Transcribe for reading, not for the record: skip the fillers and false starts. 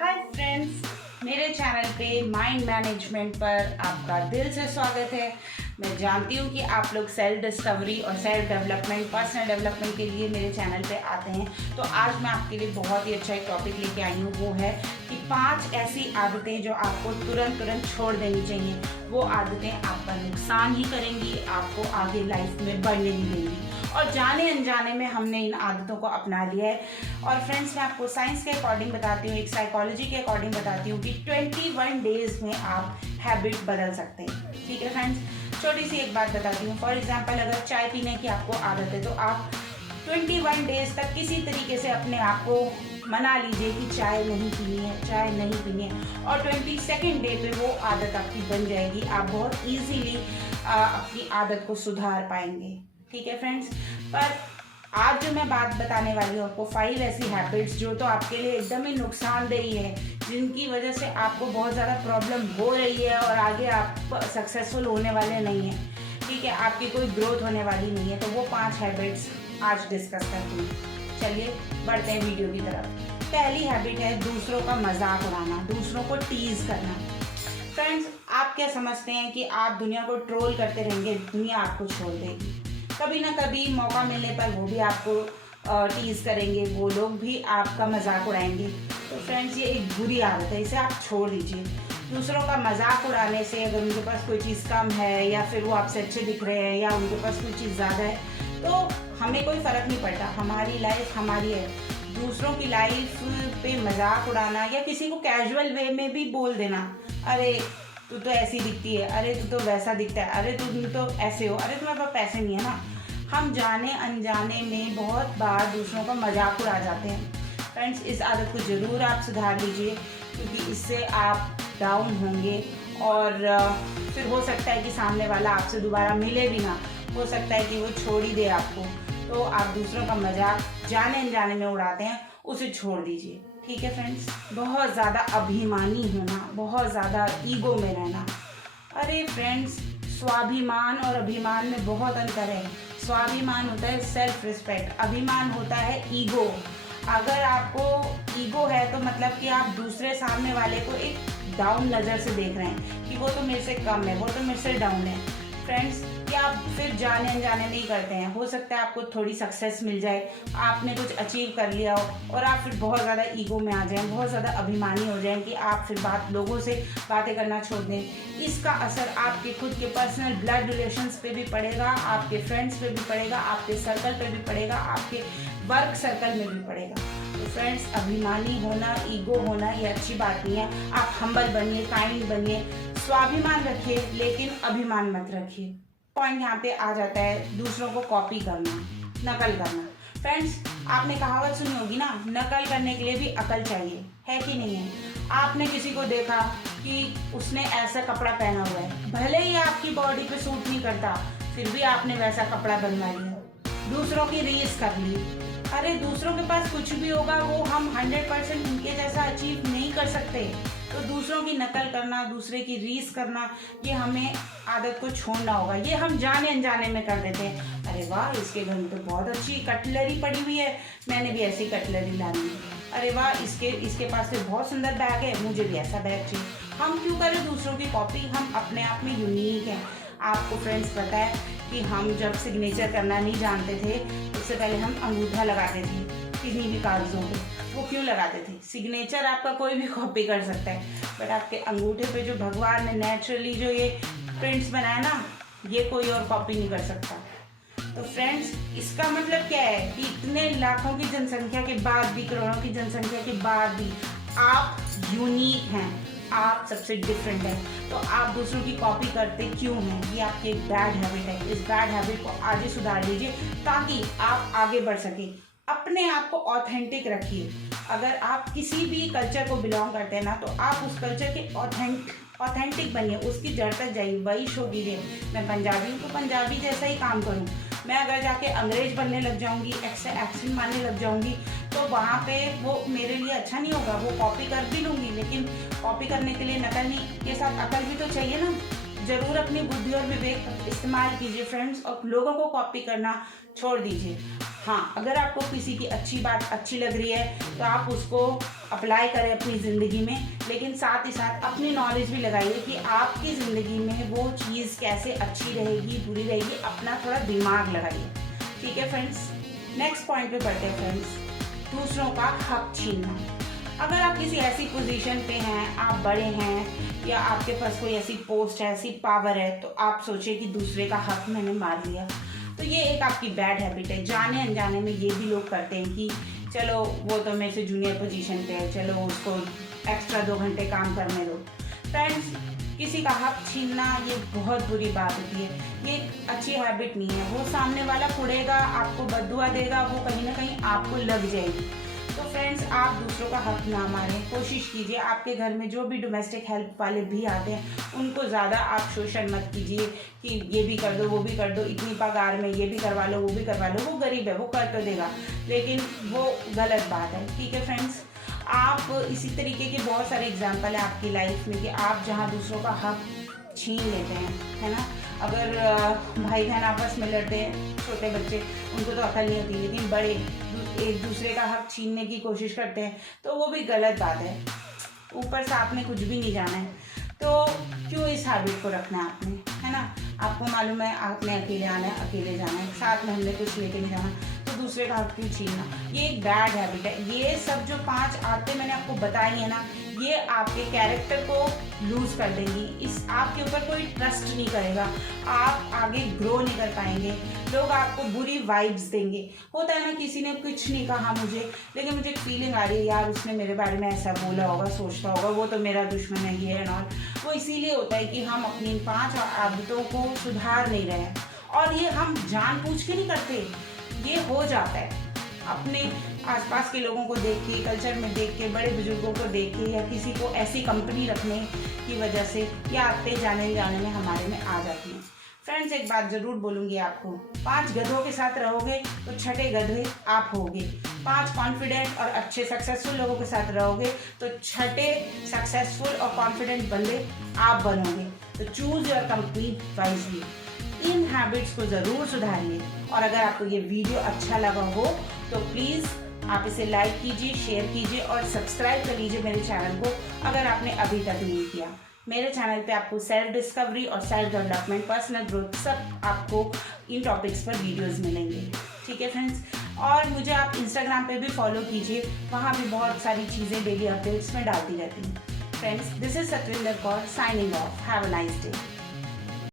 Hi friends, मेरे channel पे mind management पर आपका दिल से स्वागत है। मैं जानती हूँ कि आप लोग सेल्फ डिस्कवरी और सेल्फ डेवलपमेंट, पर्सनल डेवलपमेंट के लिए मेरे चैनल पे आते हैं। तो आज मैं आपके लिए बहुत ही अच्छा एक टॉपिक लेके आई हूँ। वो है कि 5 ऐसी आदतें जो आपको तुरंत छोड़ देनी चाहिए। वो आदतें आपका नुकसान ही करेंगी, आपको आगे लाइफ में बढ़ने नहीं देंगी। और जाने अनजाने में हमने इन आदतों को अपना लिया है। और फ्रेंड्स, मैं आपको साइंस के अकॉर्डिंग बताती हूँ, एक साइकोलॉजी के अकॉर्डिंग बताती हूँ कि 21 डेज में आप हैबिट बदल सकते हैं। ठीक है फ्रेंड्स, छोटी सी एक बात बताती हूँ। फॉर एग्जांपल, अगर चाय पीने की आपको आदत है तो आप 21 डेज तक किसी तरीके से अपने आप को मना लीजिए कि चाय नहीं पीनी है, चाय नहीं पीनी है। और 22nd डे पे वो आदत आपकी बन जाएगी। आप बहुत ईजीली अपनी आदत को सुधार पाएंगे। ठीक है फ्रेंड्स, पर आज जो मैं बात बताने वाली हूँ आपको 5 ऐसी हैबिट्स जो तो आपके लिए एकदम ही नुकसानदेही है, जिनकी वजह से आपको बहुत ज़्यादा प्रॉब्लम हो रही है और आगे आप सक्सेसफुल होने वाले नहीं हैं। ठीक है, आपकी कोई ग्रोथ होने वाली नहीं है। तो वो 5 हैबिट्स आज डिस्कस करती हूँ। चलिए बढ़ते हैं वीडियो की तरफ। पहली हैबिट है दूसरों का मजाक उड़ाना, दूसरों को टीज करना। फ्रेंड्स, आप क्या समझते हैं कि आप दुनिया को ट्रोल करते रहेंगे, दुनिया आपको छोड़ देगी? कभी ना कभी मौका मिलने पर वो भी आपको टीज करेंगे, वो लोग भी आपका मजाक उड़ाएंगे। तो फ्रेंड्स, ये एक बुरी आदत है, इसे आप छोड़ दीजिए। दूसरों का मजाक उड़ाने से अगर उनके पास कोई चीज़ कम है या फिर वो आपसे अच्छे दिख रहे हैं या उनके पास कोई चीज़ ज़्यादा है, तो हमें कोई फ़र्क नहीं पड़ता। हमारी लाइफ हमारी है। दूसरों की लाइफ पे मजाक उड़ाना या किसी को कैजुअल वे में भी बोल देना, अरे तू तो ऐसी दिखती है, अरे तू तो वैसा दिखता है, अरे तुम तो ऐसे हो, अरे तुम्हारे पास पैसे नहीं है ना। हम जाने अनजाने में बहुत बार दूसरों का मजाक उड़ा जाते हैं। फ्रेंड्स, इस आदत को ज़रूर आप सुधार लीजिए, क्योंकि इससे आप डाउन होंगे और फिर हो सकता है कि सामने वाला आपसे दोबारा मिले भी ना, हो सकता है कि वो छोड़ ही दे आपको। तो आप दूसरों का मजाक जाने अनजाने में उड़ाते हैं, उसे छोड़ दीजिए। ठीक है फ्रेंड्स, बहुत ज़्यादा अभिमानी होना, बहुत ज़्यादा ईगो में रहना। अरे फ्रेंड्स, स्वाभिमान और अभिमान में बहुत अंतर है। स्वाभिमान होता है सेल्फ रिस्पेक्ट, अभिमान होता है ईगो। अगर आपको ईगो है तो मतलब कि आप दूसरे सामने वाले को एक डाउन नज़र से देख रहे हैं कि वो तो मेरे से कम है, वो तो मेरे से डाउन है। फ्रेंड्स, कि आप फिर जाने अनजाने नहीं करते हैं। हो सकता है आपको थोड़ी सक्सेस मिल जाए, आपने कुछ अचीव कर लिया हो और आप फिर बहुत ज़्यादा ईगो में आ जाएं, बहुत ज़्यादा अभिमानी हो जाएं कि आप फिर लोगों से बातें करना छोड़ दें। इसका असर आपके खुद के पर्सनल ब्लड रिलेशंस पे भी पड़ेगा, आपके फ्रेंड्स पे भी पड़ेगा, आपके सर्कल पे भी पड़ेगा, आपके वर्क सर्कल में भी पड़ेगा। तो फ्रेंड्स, अभिमानी होना, ईगो होना ये अच्छी बात नहीं है। आप हम्बल बनिए, काइंड बनिए, स्वाभिमान रखिए, लेकिन अभिमान मत रखिए। पॉइंट यहाँ पे आ जाता है दूसरों को कॉपी करना, नकल करना। फ्रेंड्स, आपने कहावत सुनी होगी ना, नकल करने के लिए भी अकल चाहिए, है कि नहीं है? आपने किसी को देखा कि उसने ऐसा कपड़ा पहना हुआ है, भले ही आपकी बॉडी पे सूट नहीं करता, फिर भी आपने वैसा कपड़ा बनवा लिया, दूसरों की रीस कर ली। अरे दूसरों के पास कुछ भी होगा, वो हम 100% उनके जैसा अचीव नहीं कर सकते। तो दूसरों की नकल करना, दूसरे की रीस करना, ये हमें आदत को छोड़ना होगा। ये हम जाने अनजाने में कर देते हैं। अरे वाह, इसके घर में तो बहुत अच्छी कटलरी पड़ी हुई है, मैंने भी ऐसी कटलरी लानी है। अरे वाह, इसके पास तो बहुत सुंदर बैग है, मुझे भी ऐसा बैग चाहिए। हम क्यों करें दूसरों की कॉपी? हम अपने आप में यूनिक हैं। आपको फ्रेंड्स पता है कि हम जब सिग्नेचर करना नहीं जानते थे, उससे पहले हम अंगूठा लगाते थे किसी भी कागजों पे। वो क्यों लगाते थे? सिग्नेचर आपका कोई भी कॉपी कर सकता है, बट आपके अंगूठे पे जो भगवान ने नेचुरली जो ये प्रिंट्स बनाया ना, ये कोई और कॉपी नहीं कर सकता। तो फ्रेंड्स, इसका मतलब क्या है कि इतने लाखों की जनसंख्या के बाद भी, करोड़ों की जनसंख्या के बाद भी आप यूनिक हैं, आप सबसे डिफरेंट हैं। तो आप दूसरों की कॉपी करते क्यों हैं? ये आपकी एक बैड हैबिट है। इस बैड हैबिट को आज ही सुधार लीजिए ताकि आप आगे बढ़ सकें। अपने आप को ऑथेंटिक रखिए। अगर आप किसी भी कल्चर को बिलोंग करते हैं ना, तो आप उस कल्चर के ऑथेंटिक बनिए, उसकी जड़ तक जाइए, वही शो कीजिए। मैं पंजाबी हूँ तो पंजाबी जैसा ही काम करूँ। मैं अगर जाके अंग्रेज बनने लग जाऊँगी, एक्सेंट मारने लग जाऊँगी, तो वहाँ पे वो मेरे लिए अच्छा नहीं होगा। वो कॉपी कर भी लूँगी, लेकिन कॉपी करने के लिए नकल नहीं के साथ अकल भी तो चाहिए ना। ज़रूर अपनी बुद्धि और विवेक इस्तेमाल कीजिए फ्रेंड्स, और लोगों को कॉपी करना छोड़ दीजिए। हाँ, अगर आपको किसी की अच्छी बात अच्छी लग रही है तो आप उसको अप्लाई करें अपनी ज़िंदगी में, लेकिन साथ ही साथ अपनी नॉलेज भी लगाइए कि आपकी ज़िंदगी में वो चीज़ कैसे अच्छी रहेगी, बुरी रहेगी, अपना थोड़ा दिमाग लगाइए। ठीक है फ्रेंड्स, नेक्स्ट पॉइंट पे बढ़ते हैं फ्रेंड्स, दूसरों का हक छीनना। अगर आप किसी ऐसी पोजीशन पे हैं, आप बड़े हैं या आपके पास कोई ऐसी पोस्ट है, ऐसी पावर है, तो आप सोचिए कि दूसरे का हक मैंने मार लिया, तो ये एक आपकी बैड हैबिट है। जाने अनजाने में ये भी लोग करते हैं कि चलो वो तो मेरे से जूनियर पोजीशन पे है, चलो उसको एक्स्ट्रा 2 घंटे काम करने दो। फ्रेंड्स, किसी का हक छीनना ये बहुत बुरी बात होती है, ये अच्छी हैबिट नहीं है। वो सामने वाला कुड़ेगा, आपको बद्दुआ देगा, वो कहीं ना कहीं आपको लग जाएगी। तो फ्रेंड्स, आप दूसरों का हक ना मारें, कोशिश कीजिए आपके घर में जो भी डोमेस्टिक हेल्प वाले भी आते हैं उनको ज़्यादा आप शोषण मत कीजिए कि ये भी कर दो, वो भी कर दो, इतनी पगार में ये भी करवा लो, वो भी करवा लो। वो गरीब है, वो कर तो देगा, लेकिन वो गलत बात है। ठीक है फ्रेंड्स, आप इसी तरीके के बहुत सारे एग्जाम्पल है आपकी लाइफ में कि आप जहाँ दूसरों का हक छीन लेते हैं, है ना। अगर भाई बहन आपस में लड़ते हैं, छोटे बच्चे, उनको तो अकल नहीं होती, लेकिन बड़े एक दूसरे का हक छीनने की कोशिश करते हैं, तो वो भी गलत बात है। ऊपर से आपने कुछ भी नहीं जाना है, तो क्यों इस हैबिट को रखना है आपने, है ना। आपको मालूम है आपने अकेले आना है, अकेले जाना है, साथ में हमने कुछ लेके नहीं जाना, तो दूसरे का हक क्यों छीनना। ये एक बैड हैबिट है। ये सब जो 5 आदतें मैंने आपको बताई है ना, ये आपके कैरेक्टर को लूज कर देंगी। इस आपके ऊपर कोई ट्रस्ट नहीं करेगा, आप आगे ग्रो नहीं कर पाएंगे, लोग आपको बुरी वाइब्स देंगे। होता है ना, किसी ने कुछ नहीं कहा मुझे, लेकिन मुझे एक फीलिंग आ रही है यार उसने मेरे बारे में ऐसा बोला होगा, सोचता होगा, वो तो मेरा दुश्मन है, ये है ना। वो इसीलिए होता है कि हम अपनी 5 आदतों को सुधार नहीं रहे हैं, और ये हम जानबूझ के नहीं करते, ये हो जाता है अपने आसपास के लोगों को देख के, कल्चर में देख के, बड़े बुजुर्गों को देख के, या किसी को ऐसी कंपनी रखने की वजह से ये आदतें जाने में हमारे में आ जाती हैं। फ्रेंड्स, एक बात ज़रूर बोलूँगी आपको, 5 गधों के साथ रहोगे तो छठे गधे आप होगे। 5 कॉन्फिडेंट और अच्छे सक्सेसफुल लोगों के साथ रहोगे तो छठे सक्सेसफुल और कॉन्फिडेंट बंदे आप बनोगे। तो choose your company wisely. In habits को ज़रूर सुधारिए, और अगर आपको ये वीडियो अच्छा लगा हो तो प्लीज़ आप इसे लाइक कीजिए, शेयर कीजिए और सब्सक्राइब कर लीजिए मेरे चैनल को अगर आपने अभी तक नहीं किया। मेरे चैनल पे आपको सेल्फ डिस्कवरी और सेल्फ डेवलपमेंट, पर्सनल ग्रोथ, सब आपको इन टॉपिक्स पर वीडियोस मिलेंगे। ठीक है फ्रेंड्स, और मुझे आप इंस्टाग्राम पे भी फॉलो कीजिए, वहाँ भी बहुत सारी चीज़ें डेली अपडेट्स में डालती रहती हूँ। Friends, this is Satvinder Kaur signing off. Have a nice day.